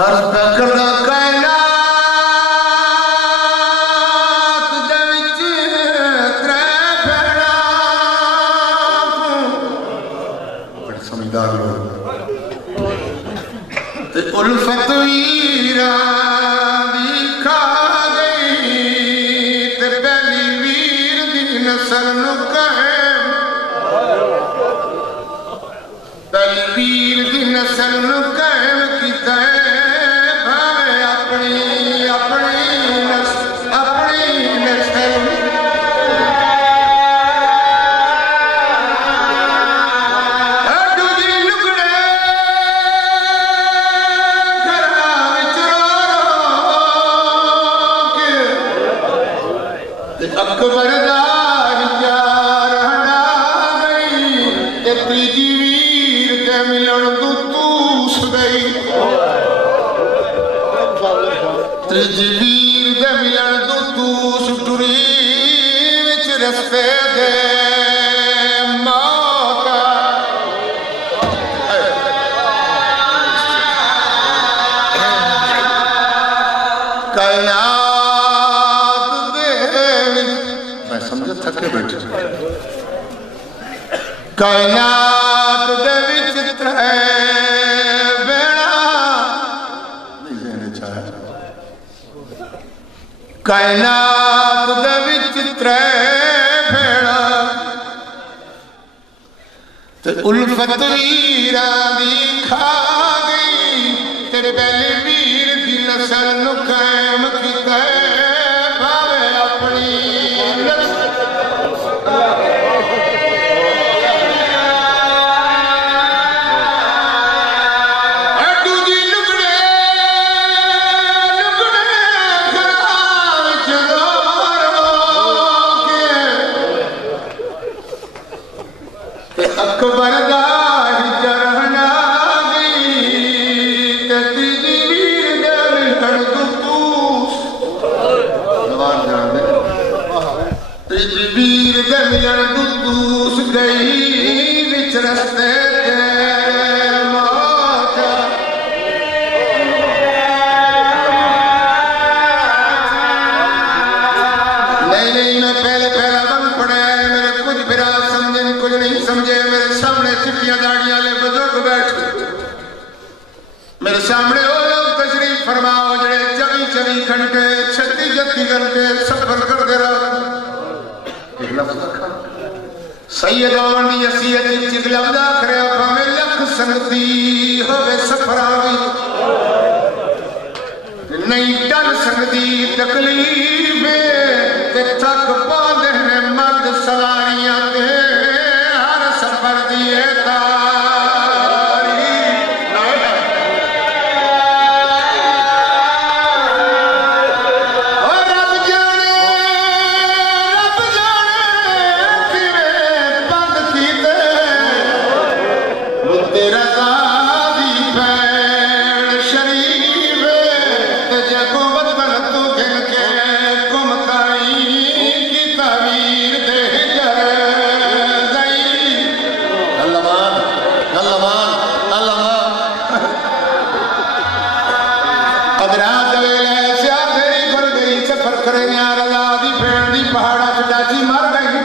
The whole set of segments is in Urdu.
ہر پکڑا کائنات دے وچ ترے پھیڑا بڑے سمجھدار لوگ تے الفت ویران دی کھا گئی تے پہلی ویر دی نسل نو قائم پہلی ویر دی نسل نو قائم کیتا ہے بھاوے اپنی نسل اڈو دی لگڑے گھراں وچ رو کے تے اکبر دا یار ہنڈا گئی تے تیجی ویر تے ملن تو توس گئی تیجی ویر تے ملن تو توس ٹری وچ رستے دے موت کائنات دے میں سمجھا تھکے بیٹھے کائنات دے وچ ترے بیڑا نہیں ذہن چاہے کائنات دے وچ ترے بیڑا تے الفت ویران دی کھا گئی تیرے پہلے ویر دی نسل نو قائم کیتا ہے بھاوے اپنی نسل اڈو دی لگڑے گھراں وچ رو کے تے اکبر دا ہجر ہنڈا گئی تے تیجی ویر دے ملن تو توس زبان جان دے تیجی ویر دے ملن تو توس گئی وچ رستے تے موت نہیں میں پہلے پہلا بند پڑے میرے کچھ پھرا سمجھے کچھ نہیں سمجھے میرے سامنے چپیاں داڑیاں لے بزرگ بیٹھ میرے سامنے وہ لوگ تشریف فرماؤ جڑے 24 گھنٹے 36 گھنٹے سفر کر دے رہا ایک لفظ رکھا سید آن دی حیثیت ایک لفظ آخر میں لکھ سنگتی ہوئے سفراوی نہیں ڈل سنگتی تکلیف تے تھک پاندے ہیں مرد سواریاں تے ہر سفر دیئے تاری اور رب جانے کیویں بند کیتے مدے رضا دی پین شریف تے جے قوت بن تو گن کے کم کائی کی تعبیر دے جر گئی اللہ قدرات ویلے سیاہ تیری بھر گئی سفر کرے یار اللہ دی پھیڑ دی پہاڑا چٹاچی مر گئی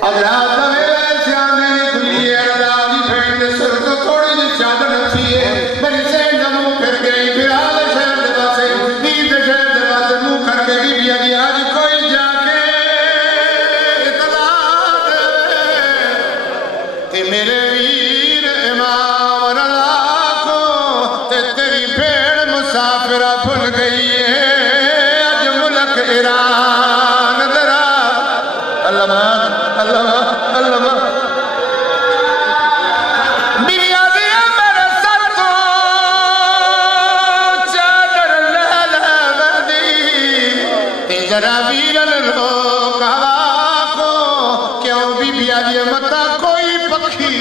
قدرات ویلے سیاہ تیری کھلی ہے اللہ دی پھیڑ دے سر تو تھوڑی دی چادر رکھی ہے میری سین دموں پھر گئی پھر آل شہر دے پاسے نیت شہر دے پاسے منہ کر کے بھی بیا گیا آج کوئی جا کے اطلاع دے کہ میرے ویر امام رضا کو تے تیری بھیڑ مسافرہ بھول گئی ہے اج ملک ایران درا اللہ میری آدھیا میرے سر تو چادر لے دی تے ذرا ویرن روک ہوا کو کیوں بی بی آدھیا متا کوئی پکھی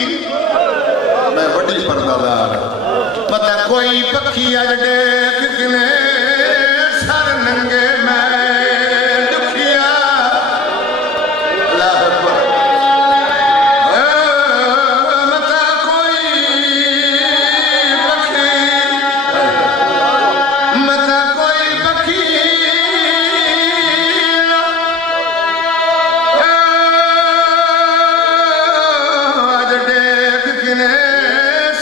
میں بڑی پردادار متا کوئی پکھی اج دیکھ کنے سر ننگے میں دکھیا اللہ اکبر متا کوئی پکھی